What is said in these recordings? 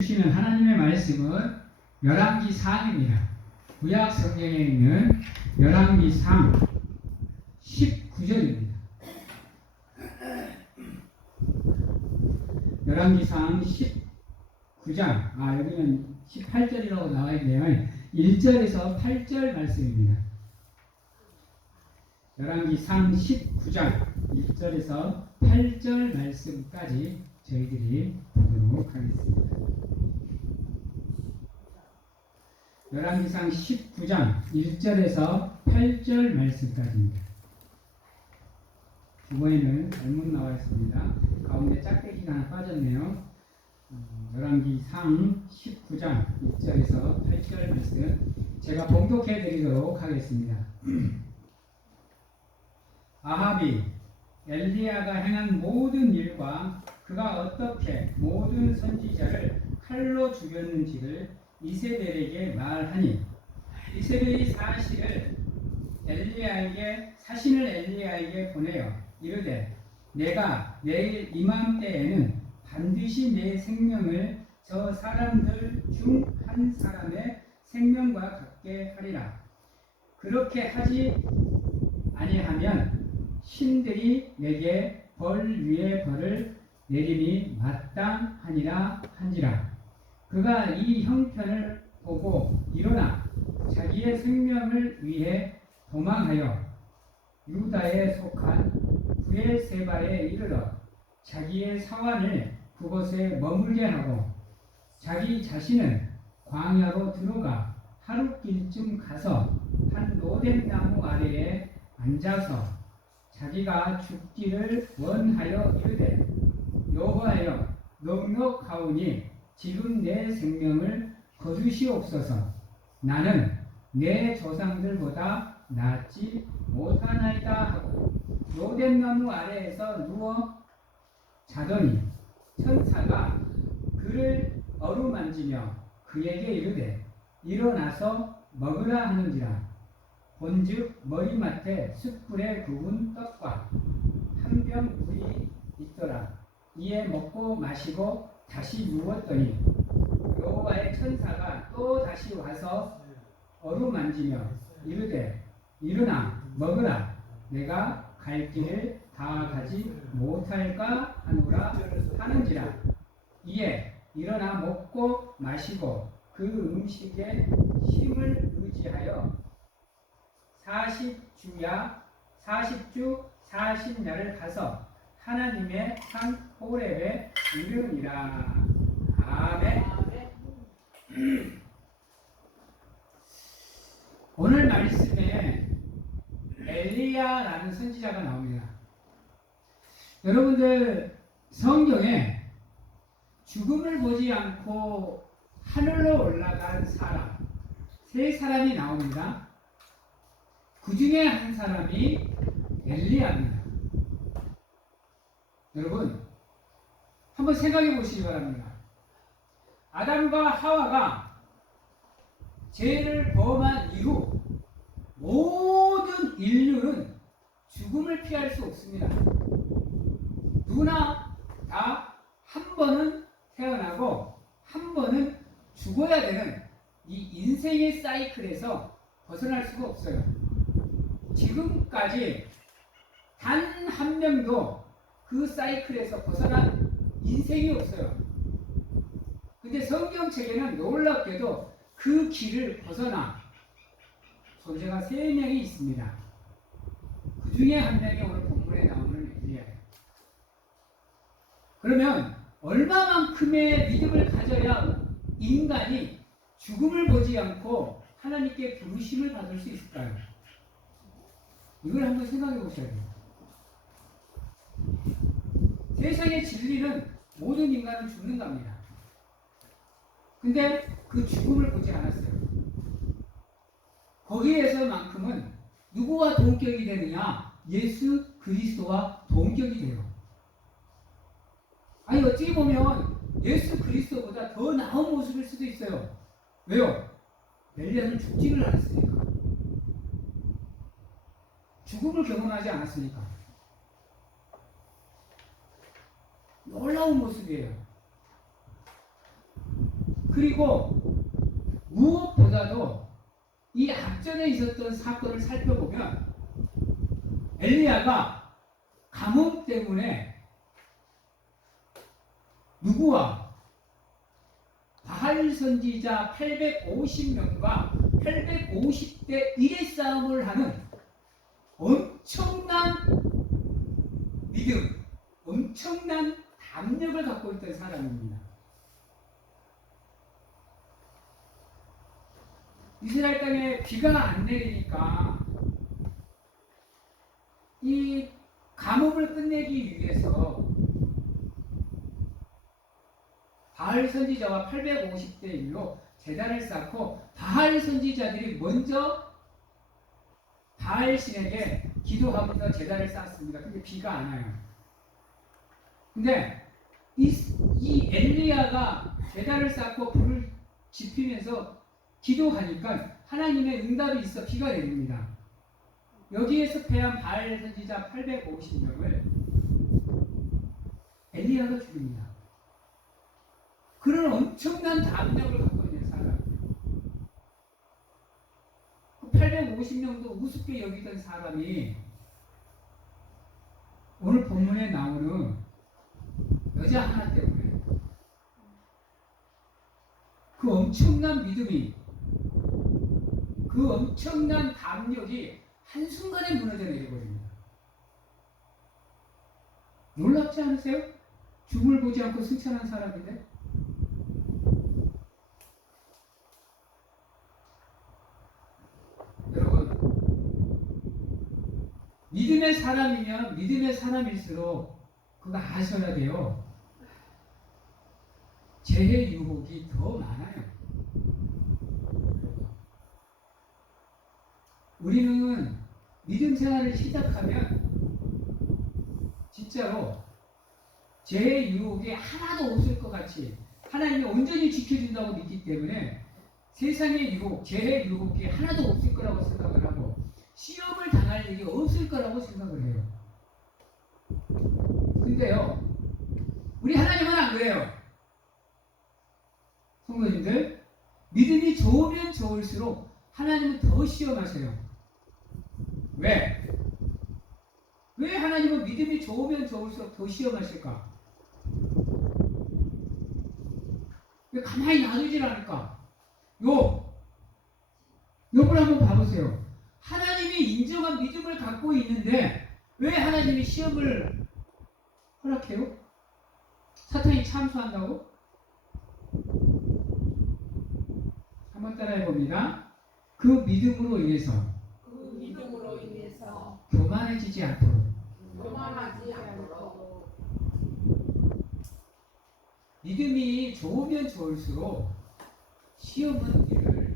주시는 하나님의 말씀은 열왕기상입니다. 구약 성경에 있는 열왕기상 19절입니다. 열왕기상 19장, 여기는 18절이라고 나와 있네요. 1절에서 8절 말씀입니다. 열왕기상 19장 1절에서 8절 말씀까지 저희들이 보도록 하겠습니다. 열왕기상 19장 1절에서 8절 말씀까지입니다. 주보에는 잘못 나와 있습니다. 가운데 짝대기가 하나 빠졌네요. 열왕기상 19장 1절에서 8절 말씀 제가 봉독해 드리도록 하겠습니다. 아합이 엘리야가 행한 모든 일과 그가 어떻게 모든 선지자를 칼로 죽였는지를 이세벨에게 말하니, 이세벨이 사신을 엘리야에게 보내어 이르되, 내가 내일 이맘때에는 반드시 내 생명을 저 사람들 중 한 사람의 생명과 같게 하리라. 그렇게 하지 아니하면 신들이 내게 벌 위에 벌을 내림이 마땅하니라 한지라. 그가 이 형편을 보고 일어나 자기의 생명을 위해 도망하여 유다에 속한 브엘세바에 이르러 자기의 사환을 그곳에 머물게 하고, 자기 자신은 광야로 들어가 하룻길쯤 가서 한 로뎀 나무 아래에 앉아서 자기가 죽기를 원하여 이르되, 여호와여, 넉넉하오니 지금 내 생명을 거두시옵소서. 나는 내 조상들보다 낫지 못하나이다 하고 로뎀나무 아래에서 누워 자더니 천사가 그를 어루만지며 그에게 이르되, 일어나서 먹으라 하는지라. 본즉 머리맡에 숯불에 구운 떡과 한 병 물이 있더라. 이에 먹고 마시고 다시 누웠더니 여호와의 천사가 또 다시 와서 어루만지며 이르되, 일어나 먹으라. 내가 갈 길을 다 가지 못할까 하노라 하는지라. 이에 일어나 먹고 마시고 그 음식에 힘을 의지하여 40주 40야를 가서 하나님의 산 호렙에 이르니라. 아멘. 오늘 말씀에 엘리야라는 선지자가 나옵니다. 여러분들, 성경에 죽음을 보지 않고 하늘로 올라간 사람, 세 사람이 나옵니다. 그 중에 한 사람이 엘리야입니다. 여러분, 한번 생각해 보시기 바랍니다. 아담과 하와가 죄를 범한 이후 모든 인류는 죽음을 피할 수 없습니다. 누구나 다 한 번은 태어나고 한 번은 죽어야 되는 이 인생의 사이클에서 벗어날 수가 없어요. 지금까지 단 한 명도 그 사이클에서 벗어난 인생이 없어요. 근데 성경책에는 놀랍게도 그 길을 벗어나 존재가 3명이 있습니다. 그 중에 한 명이 오늘 본문에 나오는 엘리야예요. 그러면 얼마만큼의 믿음을 가져야 인간이 죽음을 보지 않고 하나님께 부르심을 받을 수 있을까요? 이걸 한번 생각해 보셔야 돼요. 세상의 진리는 모든 인간은 죽는답니다. 근데 그 죽음을 보지 않았어요. 거기에서만큼은 누구와 동격이 되느냐? 예수 그리스도와 동격이 돼요. 아니, 어찌 보면 예수 그리스도보다 더 나은 모습일 수도 있어요. 왜요? 엘리야는 죽지를 않았으니까. 죽음을 경험하지 않았으니까. 놀라운 모습이에요. 그리고 무엇보다도 이 앞전에 있었던 사건을 살펴보면 엘리야가 가뭄 때문에 누구와 바알 선지자 850명과 850대 1의 싸움을 하는 엄청난 믿음, 엄청난 담력을 갖고 있던 사람입니다. 이스라엘 땅에 비가 안 내리니까 이 가뭄을 끝내기 위해서 바알 선지자와 850대 1로 제단을 쌓고 바알 선지자들이 먼저 바알 신에게 기도하면서 제단을 쌓았습니다. 근데 비가 안 와요. 근데 이 엘리야가 제단을 쌓고 불을 지피면서 기도하니까 하나님의 응답이 있어 비가 내립니다. 여기에서 패한 바알 선지자 850명을 엘리야가 죽입니다. 그런 엄청난 담력을 갖고 있는 사람. 850명도 우습게 여기던 사람이 오늘 본문에 나오는 여자 하나 때문에 그 엄청난 믿음이, 그 엄청난 담력이 한순간에 무너져 내려버립니다. 놀랍지 않으세요? 죽음을 보지 않고 승천한 사람인데? 여러분, 믿음의 사람이면 믿음의 사람일수록 그거 아셔야 돼요. 재해 유혹이 더 많아요. 우리는 믿음 생활을 시작하면 진짜로 재해 유혹이 하나도 없을 것 같이 하나님이 온전히 지켜준다고 믿기 때문에 세상의 유혹, 재해 유혹이 하나도 없을 거라고 생각을 하고 시험을 당할 일이 없을 거라고 생각을 해요. 근데요, 우리 하나님은 안 그래요. 성도님들, 믿음이 좋으면 좋을수록 하나님은 더 시험하세요. 왜? 왜 하나님은 믿음이 좋으면 좋을수록 더 시험하실까? 왜 가만히 놔두질 않을까? 욥을 한번 봐보세요. 하나님이 인정한 믿음을 갖고 있는데 왜 하나님이 시험을 허락해요? 사탄이 참수한다고? 한번 따라해 봅니다. 그 믿음으로 인해서 교만해지지 않도록. 믿음이 좋으면 좋을수록 시험은 우리를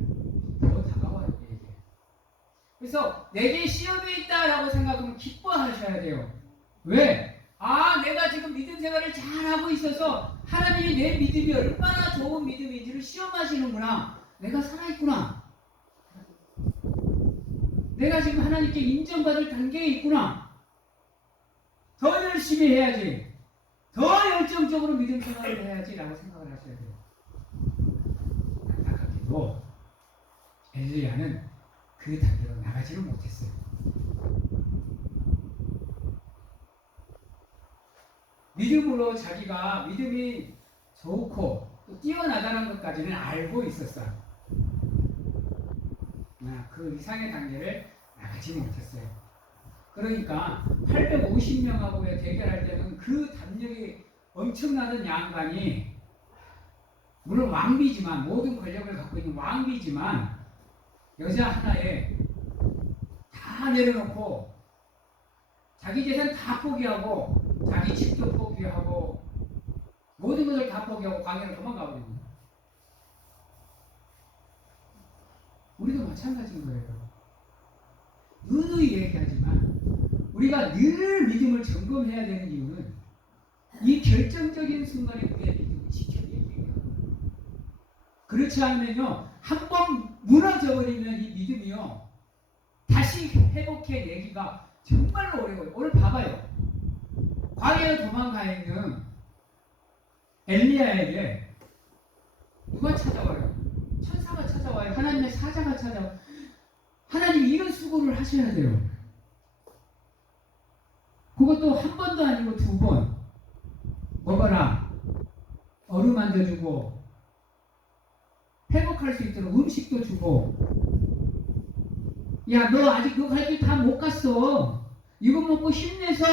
더 다가와요. 우리에게. 그래서 내게 시험이 있다라고 생각하면 기뻐하셔야 돼요. 왜? 내가 지금 믿음 생활을 잘하고 있어서 하나님이 내 믿음이 얼마나 좋은 믿음인지를 시험하시는구나. 내가 살아있구나. 내가 지금 하나님께 인정받을 단계에 있구나. 더 열심히 해야지. 더 열정적으로 믿음 생활을 해야지 라고 생각을 하셔야 돼요. 안타깝게도 엘리야는 그 단계로 나가지를 못했어요. 믿음으로 자기가 믿음이 좋고 또 뛰어나다는 것까지는 알고 있었어요. 그 이상의 단계를 나가지 못했어요. 그러니까 850명하고의 대결할 때는 그 담력이 엄청나던 양반이 물론 왕비지만 모든 권력을 갖고 있는 왕비지만 여자 하나에 다 내려놓고 자기 재산 다 포기하고 자기 집도 포기하고 모든 것을 다 포기하고 광야로 도망가 버립니다. 우리도 마찬가지인 거예요. 누누이 얘기하지만 우리가 늘 믿음을 점검해야 되는 이유는 이 결정적인 순간에 우리의 믿음을 지켜야 돼요. 그렇지 않으면요, 한 번 무너져버리면 이 믿음이요 다시 회복해내기가 정말로 오래 걸려요. 오늘 봐봐요. 광야로 도망가 있는 엘리야에게 누가 찾아와요? 하나님의 사자가 찾아와. 하나님 이런 수고를 하셔야 돼요. 그것도 한 번도 아니고 두 번. 먹어라. 어루만져 주고 회복할 수 있도록 음식도 주고. 야, 너 아직 너 갈 길 다 못 갔어. 이거 먹고 힘내서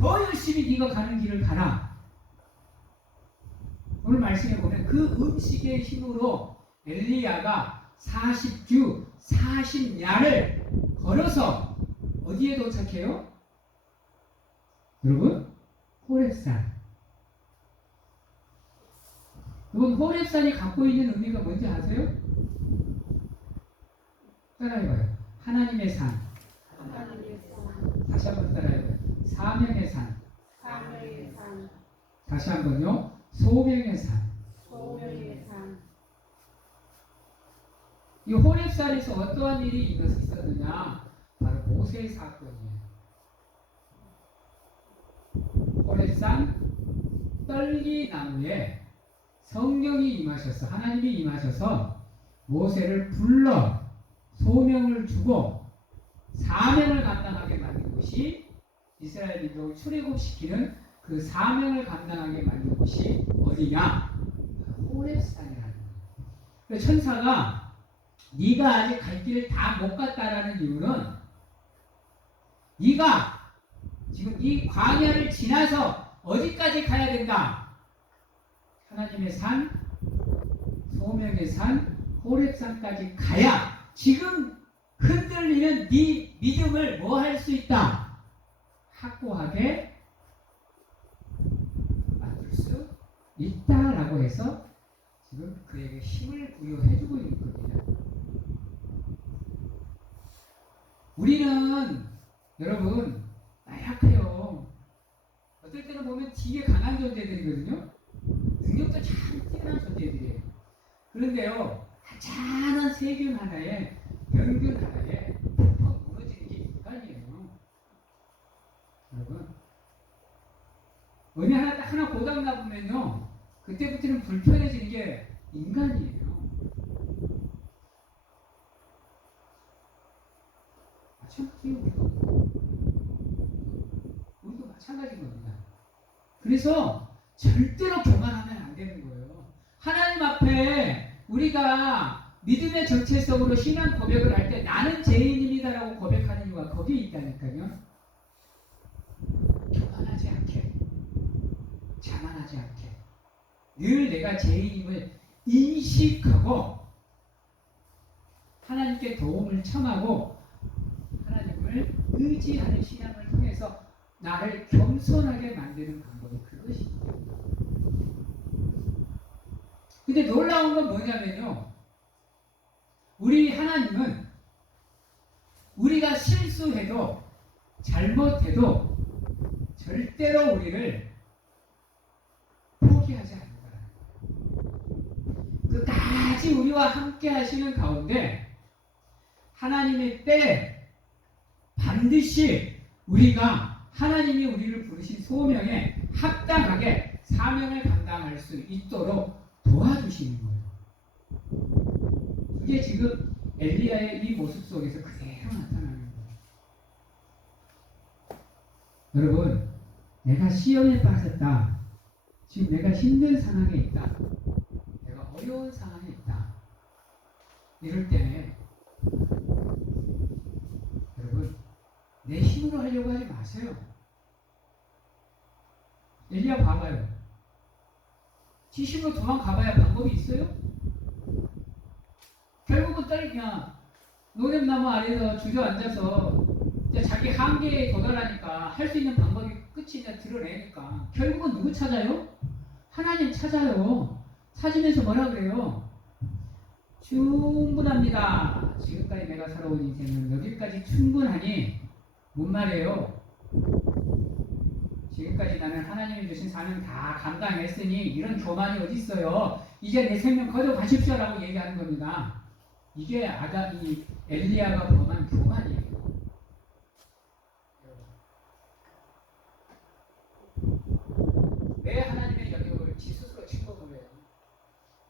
더 열심히 네가 가는 길을 가라. 오늘 말씀에 보면 그 음식의 힘으로 엘리야가 40주 40야를 걸어서 어디에 도착해요? 여러분, 호렙산. 여러분, 호렙산이 갖고 있는 의미가 뭔지 아세요? 따라해봐요. 하나님의 산. 다시 한번 따라해봐요. 사명의 산. 다시 한번요. 소명의 산. 이 호렙산에서 어떠한 일이 있었느냐? 바로 모세의 사건이에요. 호렙산 떨기나무에 성령이 임하셔서, 하나님이 임하셔서 모세를 불러 소명을 주고 사명을 감당하게 만든 곳이, 이스라엘 민족을 출애굽시키는 그 사명을 감당하게 만든 곳이 어디냐? 호렙산이라는 거예요. 천사가 네가 아직 갈 길을 다 못 갔다라는 이유는 네가 지금 이 광야를 지나서 어디까지 가야 된다? 하나님의 산, 소명의 산, 호렙산까지 가야 지금 흔들리는 네 믿음을 뭐 할 수 있다? 확고하게 만들 수 있다라고 해서 지금 그에게 힘을 부여해주고 있는 겁니다. 우리는 여러분 나약해요. 어떨 때는 보면 되게 강한 존재들이거든요. 능력도 참 뛰어난 존재들이에요. 그런데요, 잔잔한 세균 하나에, 병균 하나에 퍽 무너지는 게 인간이에요. 여러분, 어느 하나 고장 나보면요, 그때부터는 불편해지는 게 인간이에요. 우리도 마찬가지인 겁니다. 그래서 절대로 교만하면 안 되는 거예요. 하나님 앞에 우리가 믿음의 정체성으로 신앙 고백을 할 때 나는 죄인입니다라고 고백하는 이유가 거기에 있다니까요. 교만하지 않게, 자만하지 않게, 늘 내가 죄인임을 인식하고 하나님께 도움을 청하고 하나님을 의지하는 신앙을 통해서 나를 겸손하게 만드는 방법이 그것입니다. 근데 놀라운 건 뭐냐면요, 우리 하나님은 우리가 실수해도 잘못해도 절대로 우리를 포기하지 않는다. 끝까지 우리와 함께 하시는 가운데 하나님의 때에 반드시 우리가 하나님이 우리를 부르신 소명에 합당하게 사명을 감당할 수 있도록 도와주시는 거예요. 이게 지금 엘리야의 이 모습 속에서 그대로 나타나는 거예요. 여러분, 내가 시험에 빠졌다. 지금 내가 힘든 상황에 있다. 내가 어려운 상황에 있다. 이럴 때 여러분, 내 힘으로 하려고 하지 마세요. 엘리야 봐봐요. 지 힘으로 도망가봐야 방법이 있어요? 결국은 그냥 노랫나무 아래에서 주저앉아서 자기 한계에 도달하니까 할 수 있는 방법이 끝이 드러내니까 결국은 누구 찾아요? 하나님 찾아요. 찾으면서 뭐라 그래요? 충분합니다. 지금까지 내가 살아온 인생은 여기까지 충분하니 뭔 말이에요? 지금까지 나는 하나님이 주신 사명 다 감당했으니 이런 교만이 어디 있어요? 이제 내 생명 거둬가십시오라고 얘기하는 겁니다. 이게 이 엘리야가 범한 교만이에요. 왜 하나님의 영역을 지 스스로 침범을 해요?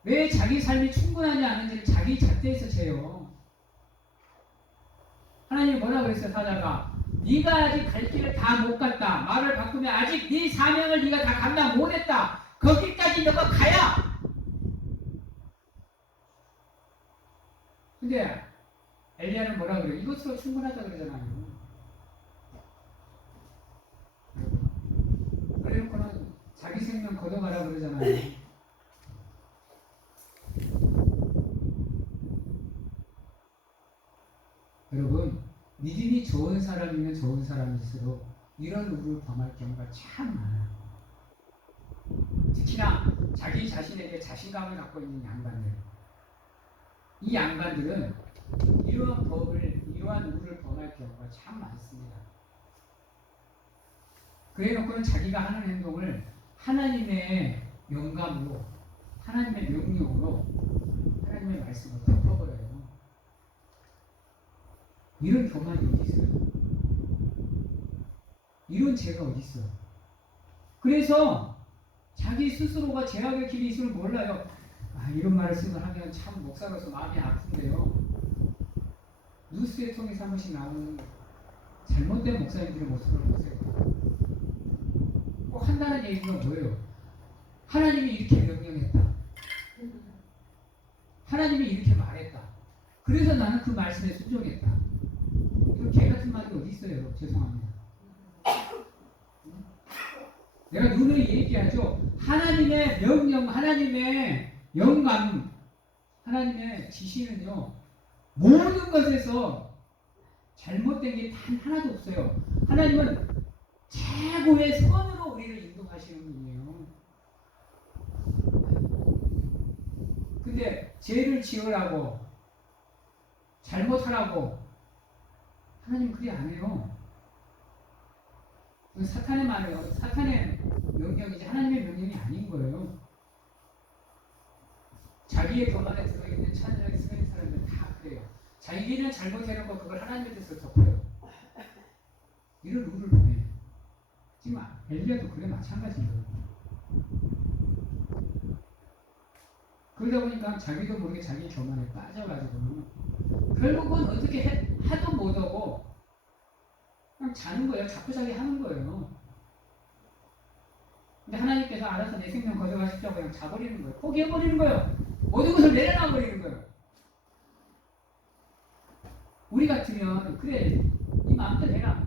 왜 자기 삶이 충분하지 않은지를 자기 잣대에서 재요. 하나님이 뭐라고 했어요? 사자가 네가 아직 갈 길을 다 못 갔다. 말을 바꾸면 아직 네 사명을 네가 다 감당 못했다. 거기까지 너가 가야. 근데 엘리야는 뭐라 그래요? 이것으로 충분하다 그러잖아요. 그래놓고는 자기 생명 걷어가라 그러잖아요. 여러분, 믿음이 좋은 사람이면 좋은 사람일수록 이런 우를 범할 경우가 참 많아요. 특히나 자기 자신에게 자신감을 갖고 있는 양반들. 이 양반들은 이러한 우를 범할 경우가 참 많습니다. 그래놓고는 자기가 하는 행동을 하나님의 영감으로, 하나님의 명령으로, 하나님의 말씀으로 덮어버려요. 이런 교만이 어디 있어요? 이런 죄가 어디 있어요? 그래서 자기 스스로가 죄악의 길이 있을 줄 몰라요. 이런 말을 하면 참 목사로서 마음이 아픈데요. 뉴스에 통해서 한 번씩 나오는 잘못된 목사님들의 모습을 보세요. 꼭 한다는 얘기가 뭐예요? 하나님이 이렇게 명령했다. 하나님이 이렇게 말했다. 그래서 나는 그 말씀에 순종했다. 이거 개 같은 말이 어디 있어요? 죄송합니다. 내가 누누이 얘기하죠. 하나님의 명령, 하나님의 영감, 하나님의 지시는요, 모든 것에서 잘못된 게 단 하나도 없어요. 하나님은 최고의 선으로 우리를 인도하시는 분이에요. 근데 죄를 지으라고, 잘못하라고, 하나님은 그리 안 해요. 사탄의 말이에요. 사탄의 명령이지 하나님의 명령이 아닌 거예요. 자기의 돈 안에 들어있는 찬양에 쓰는 사람들은 다 그래요. 자기는 잘못해놓고 그걸 하나님의 뜻을 덮어요. 이런 룰을 보내요. 지금 엘리야도 그래 마찬가지예요. 그러다 보니까 자기도 모르게 자기 교만에 빠져가지고 결국은 어떻게 하도 못하고 그냥 자는 거예요. 자꾸 자기 하는 거예요. 근데 하나님께서 알아서 내 생명 거둬가십시오 그냥 자버리는 거예요. 포기해버리는 거예요. 모든 것을 내려놔버리는 거예요. 우리 같으면 그래 네 마음대로 해라.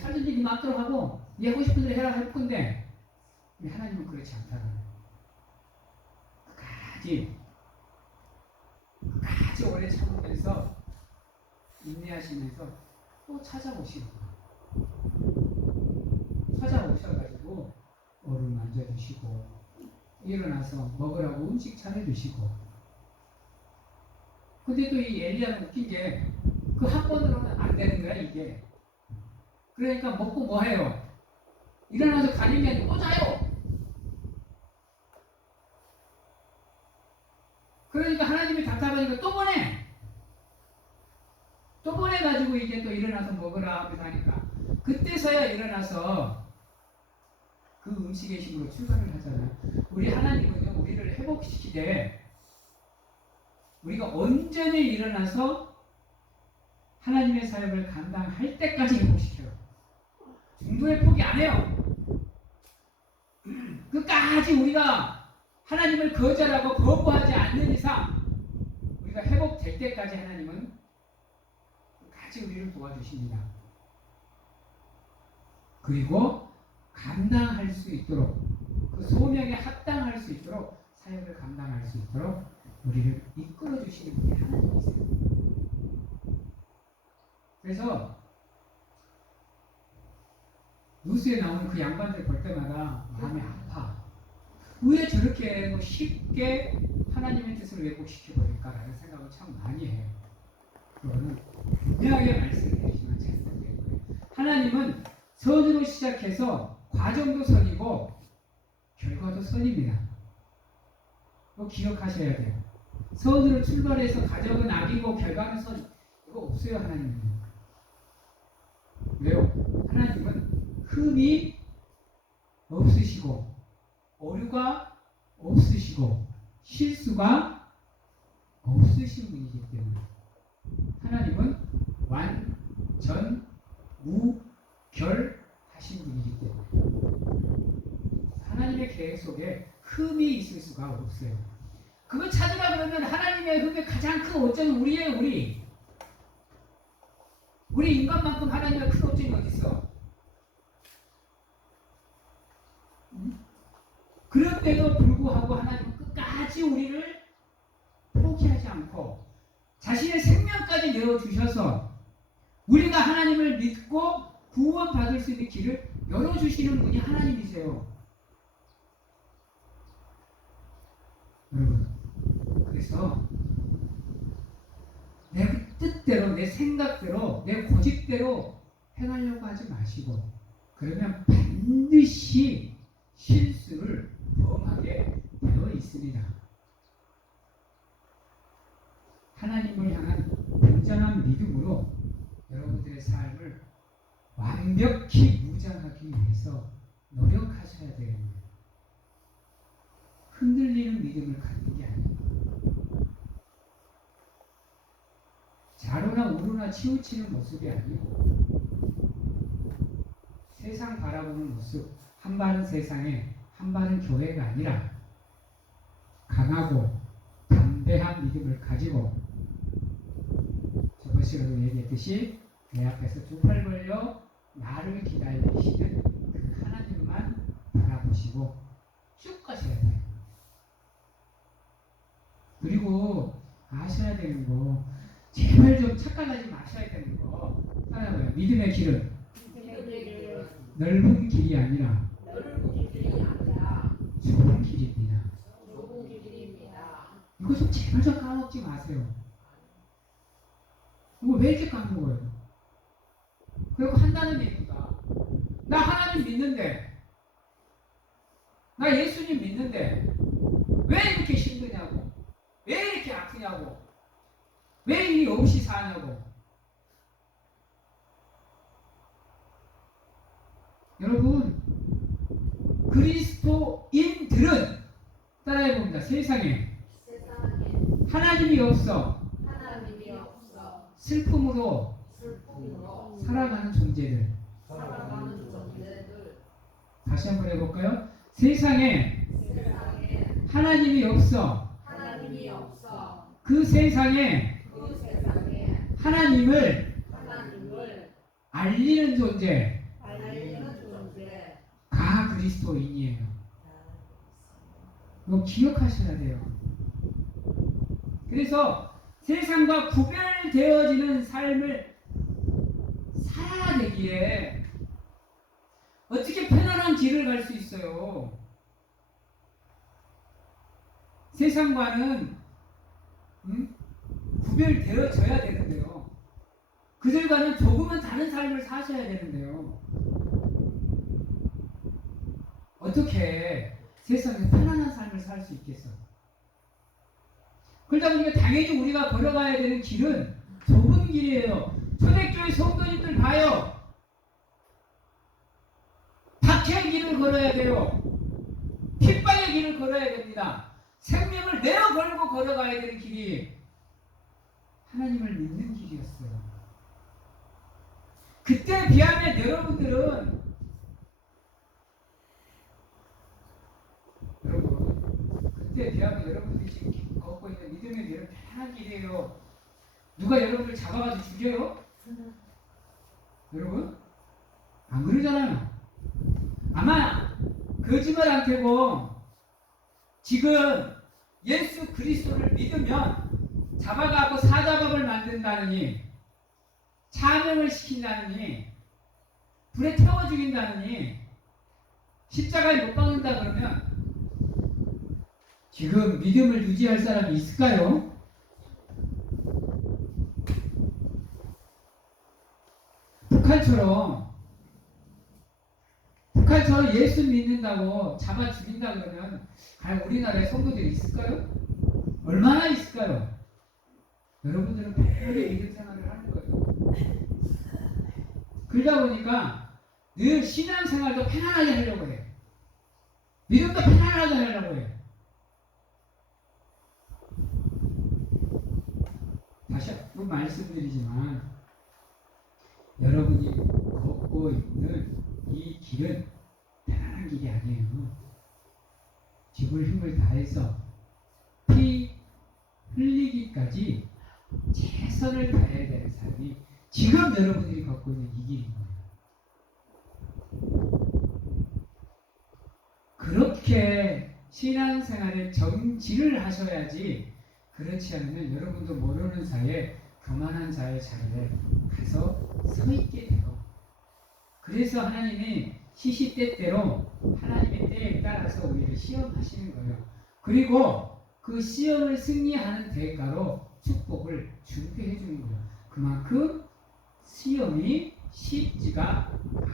살든지 네 마음대로 하고 네 하고 싶은 대로 해라 할 건데 하나님은 그렇지 않다는 끝까지 오래 참으면서 인내하시면서 또 찾아오시는 거예요. 찾아오셔가지고 얼음 만져주시고 일어나서 먹으라고 음식 차려주시고. 근데 또 이 엘리야는 웃긴 게 그 한 번으로는 안 되는 거야 이게. 그러니까 먹고 뭐 해요? 일어나서 가는 게 아니고 또 자요. 그러니까 하나님이 답답하니까 또 보내. 또 보내가지고 이제 또 일어나서 먹으라 하면서 하니까 그때서야 일어나서 그 음식의 힘으로 출발을 하잖아요. 우리 하나님은요, 우리를 회복시키되 우리가 온전히 일어나서 하나님의 사역을 감당할 때까지 회복시켜요. 중도에 포기 안 해요. 끝까지 우리가 하나님을 거절하고 거부하지 않는 이상 우리가 회복될 때까지 하나님은 끝까지 우리를 도와주십니다. 그리고 감당할 수 있도록 그 소명에 합당할 수 있도록 사역을 감당할 수 있도록 우리를 이끌어 주시는 분이 하나님이세요. 그래서 뉴스에 나오는 그 양반들 볼 때마다 마음이 아파. 왜 저렇게 쉽게 하나님의 뜻을 왜곡시켜버릴까라는 생각을 참 많이 해요. 그거는 분명하게 말씀해 주시면 잘 되고요. 하나님은 선으로 시작해서 과정도 선이고 결과도 선입니다. 이거 기억하셔야 돼요. 선으로 출발해서 과정은 악이고 결과는 선. 이거 없어요 하나님은. 왜요? 하나님은 흠이 없으시고 오류가 없으시고 실수가 없으신 분이기 때문에 하나님은 완전 무결하신 분이기 때문에 하나님의 계획 속에 흠이 있을 수가 없어요. 그거 찾으라 그러면 하나님의 흠의 가장 큰 오점은 우리예요. 우리 인간만큼 하나님의 큰 오점이 어디 있어? 그런데도 불구하고 하나님은 끝까지 우리를 포기하지 않고 자신의 생명까지 내어주셔서 우리가 하나님을 믿고 구원받을 수 있는 길을 열어주시는 분이 하나님이세요. 여러분, 그래서 내 뜻대로, 내 생각대로, 내 고집대로 행하려고 하지 마시고 그러면 반드시 실수를 범하게 되어 있습니다. 하나님을 향한 온전한 믿음으로 여러분들의 삶을 완벽히 무장하기 위해서 노력하셔야 됩니다. 흔들리는 믿음을 갖는 게 아닙니다. 좌로나 우로나 치우치는 모습이 아니고 세상 바라보는 모습, 한 발은 세상에 한 발은 교회가 아니라 강하고 담대한 믿음을 가지고 저번 시간에 얘기했듯이 내 앞에서 두 팔 벌려 나를 기다리시는 그 하나님만 바라보시고 쭉 가셔야 돼요. 그리고 아셔야 되는 거, 제발 좀 착각하지 마셔야 되는 거 하나고요. 믿음의 길은 넓은 길이 아니라 좁은 길입니다. 이거 좀 제발 좀 까먹지 마세요. 이거 왜 이렇게 까먹어요? 그리고 한다는 얘기가 나 하나님 믿는데, 나 예수님 믿는데 왜 이렇게 힘드냐고, 왜 이렇게 아프냐고, 왜 이 없이 사냐고. 여러분, 그리스도인들은 따라해봅니다. 세상에 하나님이 없어 슬픔으로 살아가는 존재들. 다시 한번 해볼까요? 세상에 하나님이 없어 그 세상에 하나님을 알리는 존재가 그리스도인이에요. 이거 기억하셔야 돼요. 그래서 세상과 구별되어지는 삶을 살아야 되기에 어떻게 편안한 길을 갈 수 있어요? 세상과는 구별되어져야 되는데요. 그들과는 조금은 다른 삶을 사셔야 되는데요. 어떻게 세상에 편안한 삶을 살 수 있겠어? 그러다 보니까 당연히 우리가 걸어가야 되는 길은 좁은 길이에요. 초대교회 성도님들 봐요. 박해의 길을 걸어야 돼요. 핍박의 길을 걸어야 됩니다. 생명을 내어 걸고 걸어가야 되는 길이 하나님을 믿는 길이었어요. 그때에 비하면 여러분 그때에 비하면 여러분들이 지금 걷고 있는 믿음의 길은 편한 길이에요. 누가 여러분을 잡아가지고 죽여요? 여러분? 안 그러잖아요. 아마 거짓말 안 되고 지금 예수 그리스도를 믿으면 잡아가고 사자밥을 만든다느니, 차명을 시킨다느니, 불에 태워 죽인다느니, 십자가에 못 박는다 그러면 지금 믿음을 유지할 사람이 있을까요? 북한처럼 예수 믿는다고 잡아 죽인다 그러면 과연 우리나라에 성도들이 있을까요? 얼마나 있을까요? 여러분들은 편하게 믿음 생활을 하는 거예요. 그러다 보니까 늘 신앙생활도 편안하게 하려고 해요. 믿음도 편안하게 하려고 해요. 자꾸 말씀드리지만 여러분이 걷고 있는 이 길은 편안한 길이 아니에요. 죽을 힘을 다해서 피 흘리기까지 최선을 다해야 되는 삶이 지금 여러분들이 걷고 있는 이 길인 거예요. 그렇게 신앙생활에 정진을 하셔야지, 그렇지 않으면 여러분도 모르는 사이에 교만한 자의 자리에 가서 서 있게 돼요. 그래서 하나님이 시시때때로 하나님의 때에 따라서 우리를 시험하시는 거예요. 그리고 그 시험을 승리하는 대가로 축복을 준비해 주는 거예요. 그만큼 시험이 쉽지가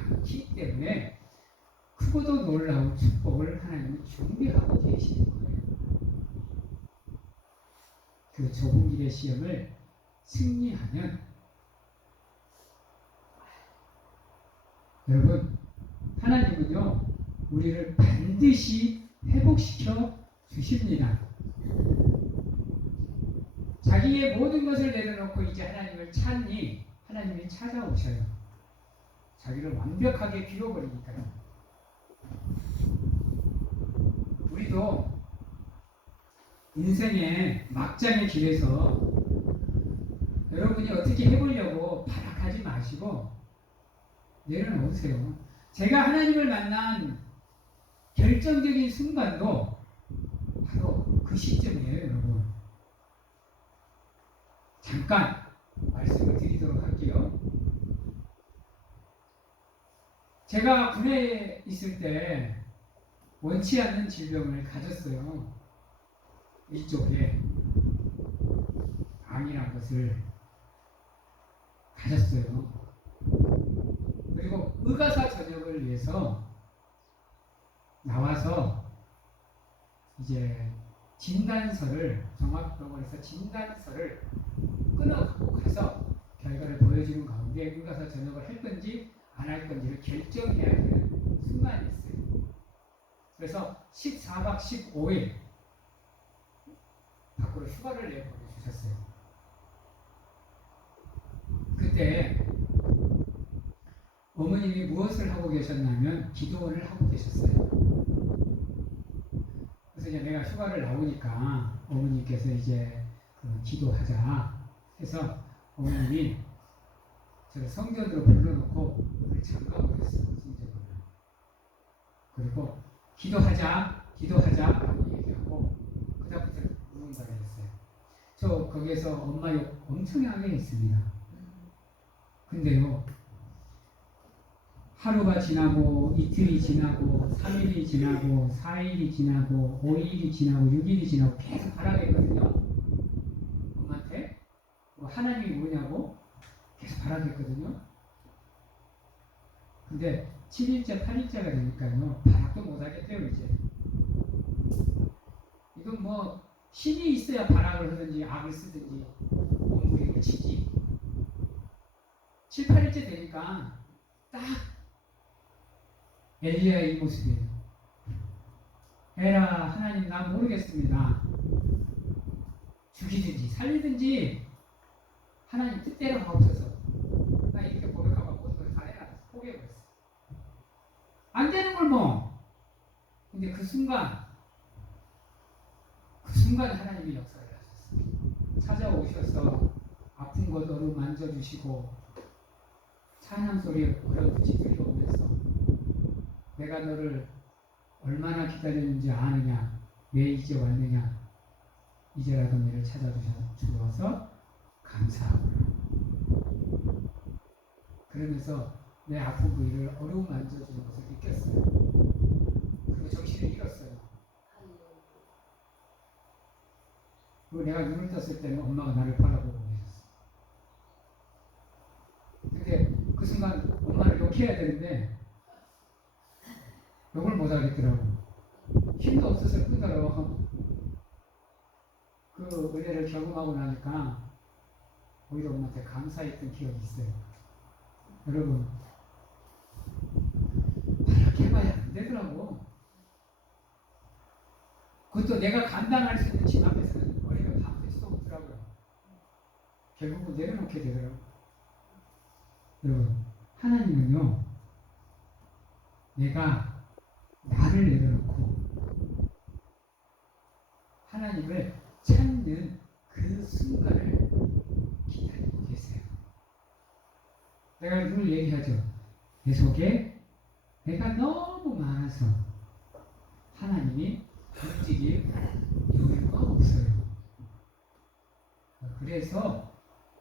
않기 때문에 크고도 놀라운 축복을 하나님은 준비하고 계시는 거예요. 그 좁은 길의 시험을 승리하면 여러분, 하나님은요 우리를 반드시 회복시켜 주십니다. 자기의 모든 것을 내려놓고 이제 하나님을 찾니 하나님이 찾아오셔요. 자기를 완벽하게 비워버리니까요. 우리도 인생의 막장의 길에서 여러분이 어떻게 해보려고 발악하지 마시고 내려놓으세요. 제가 하나님을 만난 결정적인 순간도 바로 그 시점이에요, 여러분. 잠깐 말씀을 드리도록 할게요. 제가 군에 있을 때 원치 않는 질병을 가졌어요. 이쪽에 암이라는 것을 가졌어요. 그리고 의가사 전역을 위해서 나와서 이제 진단서를 종합병원에서 진단서를 끊어갖고 가서 결과를 보여주는 가운데 의가사 전역을 할 건지 안 할 건지를 결정해야 되는 순간이 있어요. 그래서 14박 15일 밖으로 휴가를 내 보내주셨어요. 그때 어머님이 무엇을 하고 계셨냐면 기도원을 하고 계셨어요. 그래서 이제 내가 휴가를 나오니까 어머님께서 이제 기도하자 해서 어머님이 저를 성전으로 불러놓고 문을 잠가버렸어요. 성전으로. 그리고 기도하자라고 얘기하고 그다음부터 누군가를 했어요. 저 거기에서 엄마 욕 엄청나게 했습니다. 근데요, 하루가 지나고 이틀이 지나고 3일이 지나고 4일이 지나고 5일이 지나고 6일이 지나고 계속 바라겠거든요. 엄마한테 하나님이 뭐냐고 계속 바라겠거든요. 근데 7일째 8일째가 되니까요 바락도 못하겠대요. 이제 이건 뭐 신이 있어야 바락을 하든지 악을 쓰든지 몸부림을 치지. 7, 8일째 되니까 딱 엘리야의 이 모습이에요. 에라 하나님 난 모르겠습니다. 죽이든지 살리든지 하나님 뜻대로 하옵소서. 나 이렇게 고백하고 모든 걸 다 해라. 포기해버렸어. 안 되는 걸 뭐. 근데 그 순간 하나님이 역사를 하셨어요. 찾아오셔서 아픈 곳 어루 만져주시고 찬양 소리 어렴풋이 들려오면서 내가 너를 얼마나 기다렸는지 아느냐, 왜 이제 왔느냐, 이제라도 너를 찾아주어서 감사하구나. 그러면서 내 아픈 부위를 어루만 만져주는 것을 느꼈어요. 그리고 정신을 잃었어요. 그리고 내가 눈을 떴을 때는 엄마가 나를 바라보고 계셨어요. 근데 그 순간 엄마를 욕해야 되는데 욕을 못 하겠더라고. 힘도 없어서 끄더라고. 그 은혜를 경험하고 나니까 오히려 엄마한테 감사했던 기억이 있어요. 여러분, 바락해봐야 안 되더라고. 그것도 내가 감당할 수 있는 집 앞에서는 머리가 다 될 수도 없더라고요. 결국은 내려놓게 되더라고요. 여러분, 하나님은요, 내가 나를 내려놓고 하나님을 찾는 그 순간을 기다리고 계세요. 내가 늘 얘기하죠. 내 속에 내가 너무 많아서 하나님이 움직일 여유가 없어요. 그래서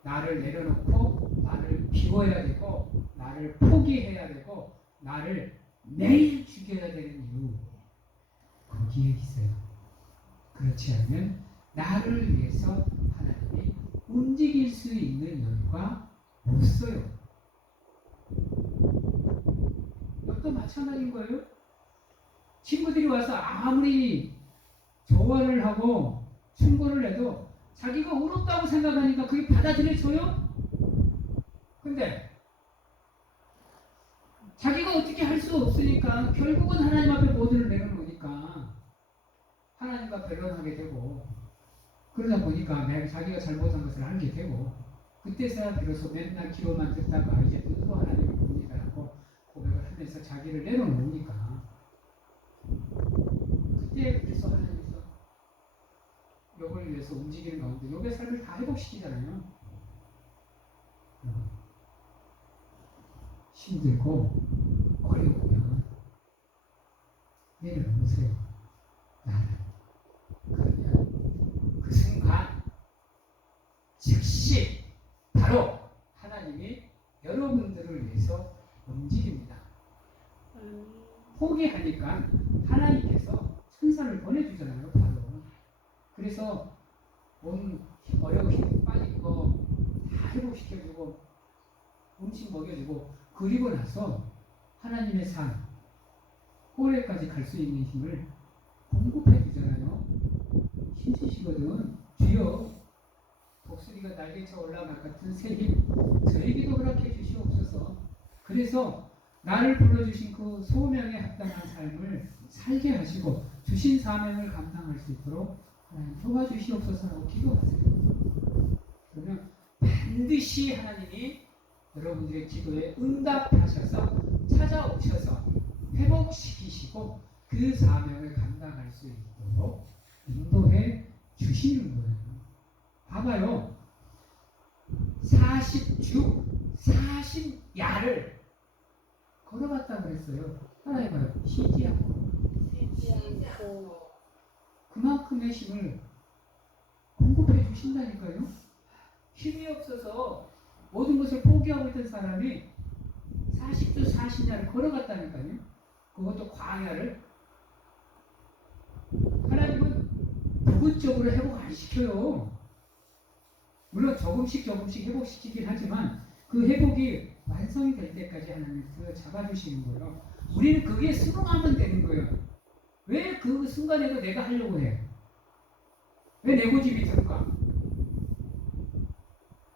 나를 내려놓고 나를 비워야 되고 나를 포기해야 되고 나를 매일 죽여야 되는 이유 거기에 있어요. 그렇지 않으면 나를 위해서 하나님이 움직일 수 있는 여유가 없어요. 또 마찬가지인 거예요. 친구들이 와서 아무리 조언을 하고 충고를 해도 자기가 옳았다고 생각하니까 그게 받아들여져요? 근데 자기가 어떻게 할 수 없으니까 결국은 하나님 앞에 모두를 내려놓으니까 하나님과 변론하게 되고 그러다 보니까 자기가 잘못한 것을 알게 되고 그때서야 비로소 맨날 기도만 듣다가 이제 눈으로 하나님을 봅니다 하고 고백을 하면서 자기를 내려놓으니까 그때 그래서 하나님께서 욥을 위해서 움직이는 가운데 욥의 삶을 다 회복시키잖아요. 힘들고 어려우면 내려놓으세요. 나를. 그러면 그 순간 즉시 바로 하나님이 여러분들을 위해서 움직입니다. 포기하니까 하나님께서 천사를 보내주잖아요. 바로. 그래서 온 어려운 힘 빠진 거 다 회복시켜주고 음식 먹여주고 그리고 나서 하나님의 산 꼬레까지 갈 수 있는 힘을 공급해 주잖아요. 힘쓰시거든. 주여 독수리가 날개쳐 올라갈 같은 새 힘 저에게도 그렇게 주시옵소서. 그래서 나를 불러주신 그 소명에 합당한 삶을 살게 하시고 주신 사명을 감당할 수 있도록 하나님 도와주시옵소서라고 기도하세요. 그러면 반드시 하나님이 여러분들의 기도에 응답하셔서 찾아오셔서 회복시키시고 그 사명을 감당할 수 있도록 인도해 주시는 거예요. 봐봐요. 40주 40야를 걸어갔다고 그랬어요. 따라해봐요. 쉬지 않고. 그만큼의 힘을 공급해 주신다니까요. 힘이 없어서 모든 것을 포기하고 있던 사람이 40주 40야를 걸어갔다니까요. 그것도 광야를. 하나님은 부분적으로 회복 안 시켜요. 물론 조금씩 회복시키긴 하지만 그 회복이 완성이 될 때까지 하나님 그 잡아주시는 거예요. 우리는 그게 수긍하면 되는 거예요. 왜 그 순간에도 내가 하려고 해? 왜 내 고집이 들까?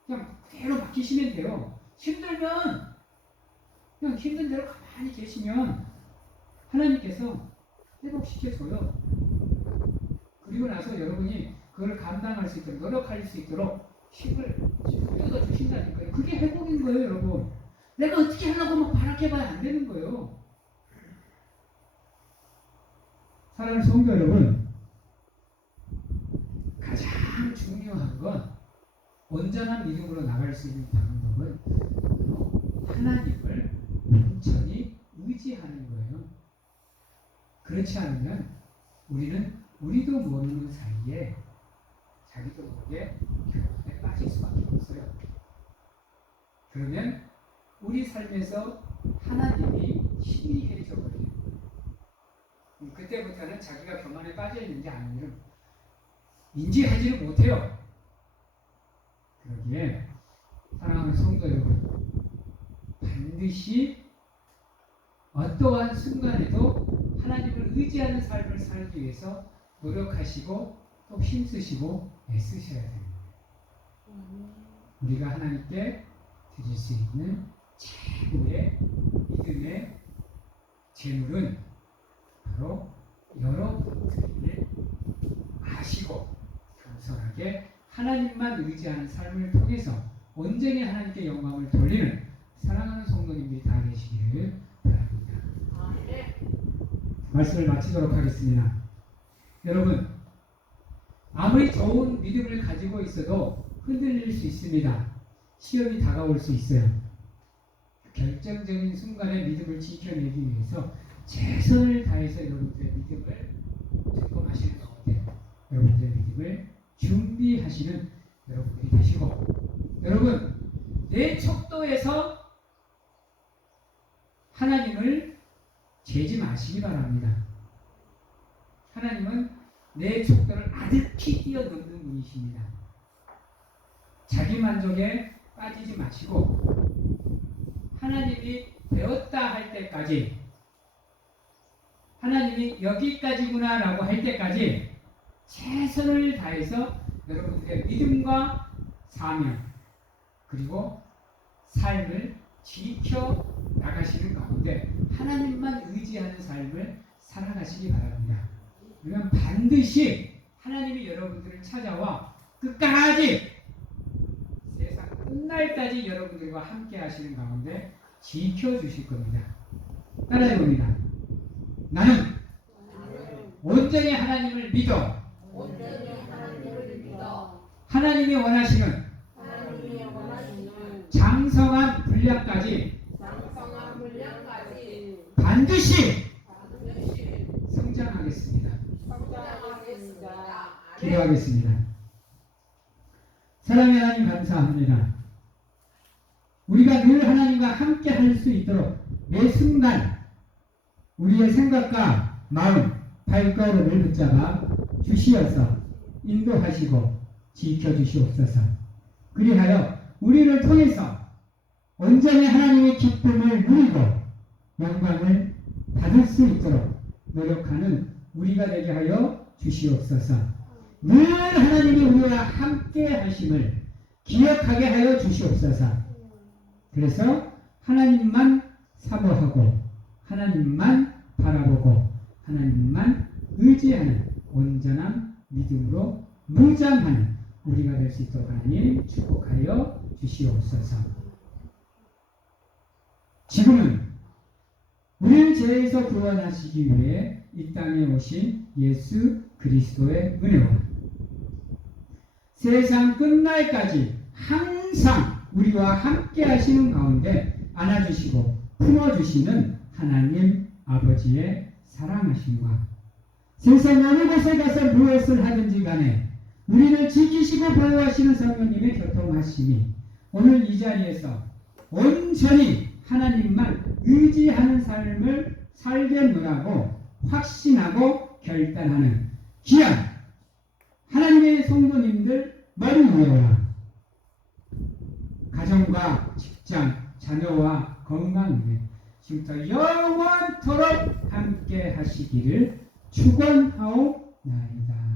그냥 그대로 맡기시면 돼요. 힘들면 그냥 힘든 대로 가만히 계시면 하나님께서 회복시켜줘요. 그리고 나서 여러분이 그걸 감당할 수 있도록 노력할 수 있도록 힘을 뜯어주신다니까요. 그게 회복인 거예요, 여러분. 내가 어떻게 하려고 막 바라해봐야 안 되는 거예요. 사랑하는 성도 여러분, 가장 중요한 건 온전한 믿음으로 나갈 수 있는 방법은 하나님을 온전히 의지하는 거예요. 그렇지 않으면 우리도 모르는 사이에 자기도 모르게 교만에 빠질 수밖에 없어요. 그러면 우리 삶에서 하나님이 희미해져 버려요. 그때부터는 자기가 교만에 빠져 있는지 아닌지를 인지하지를 못해요. 그러기에 사랑하는 성도 여러분, 반드시 어떠한 순간에도 하나님을 의지하는 삶을 살기 위해서 노력하시고 또 힘쓰시고 애쓰셔야 됩니다. 우리가 하나님께 드릴 수 있는 최고의 믿음의 재물은 바로 여러분들을 아시고 겸손하게 하나님만 의지하는 삶을 통해서 온전히 하나님께 영광을 돌리는 사랑하는 성도님들이 다 되시기를 바랍니다. 말씀을 마치도록 하겠습니다. 여러분, 아무리 좋은 믿음을 가지고 있어도 흔들릴 수 있습니다. 시험이 다가올 수 있어요. 결정적인 순간에 믿음을 지켜내기 위해서 최선을 다해서 여러분들의 믿음을 점검하시는 가운데 여러분들의 믿음을 준비하시는 여러분들이 되시고, 여러분, 내 척도에서 하나님을 재지 마시기 바랍니다. 하나님은 내 척도를 아득히 뛰어넘는 분이십니다. 자기 만족에 빠지지 마시고 하나님이 되었다 할 때까지, 하나님이 여기까지구나 라고 할 때까지 최선을 다해서 여러분들의 믿음과 사명 그리고 삶을 지켜 나가시는 가운데 하나님만 의지하는 삶을 살아가시기 바랍니다. 그러면 반드시 하나님이 여러분들을 찾아와 끝까지, 세상 끝날까지 여러분들과 함께 하시는 가운데 지켜주실 겁니다. 따라해 봅니다. 나는 온전히 하나님을 믿어 하나님이 원하시는 장성한 분량까지 반드시 성장하겠습니다. 기도하겠습니다. 사랑의 하나님, 감사합니다. 우리가 늘 하나님과 함께 할 수 있도록 매 순간 우리의 생각과 마음, 발걸음을 붙잡아 주시어서 인도하시고 지켜주시옵소서. 그리하여 우리를 통해서 온전히 하나님의 기쁨을 누리고 영광을 받을 수 있도록 노력하는 우리가 되게 하여 주시옵소서. 늘 하나님이 우리와 함께 하심을 기억하게 하여 주시옵소서. 그래서 하나님만 사모하고 하나님만 바라보고 하나님만 의지하는 온전한 믿음으로 무장하는 우리가 될 수 있도록 하나님 축복하여 주시옵소서. 지금은 우리를 죄에서 구원하시기 위해 이 땅에 오신 예수 그리스도의 은혜와 세상 끝날까지 항상 우리와 함께 하시는 가운데 안아주시고 품어주시는 하나님 아버지의 사랑하심과 세상 어느 곳에 가서 무엇을 하든지 간에 우리를 지키시고 보호하시는 성령님의 교통하심이 오늘 이 자리에서 온전히 하나님만 의지하는 삶을 살겠노라고 확신하고 결단하는 귀한 하나님의 성도님들 머리 위에와 가정과 직장, 자녀와 건강 위에 지금부터 영원토록 함께 하시기를 축원하옵나이다.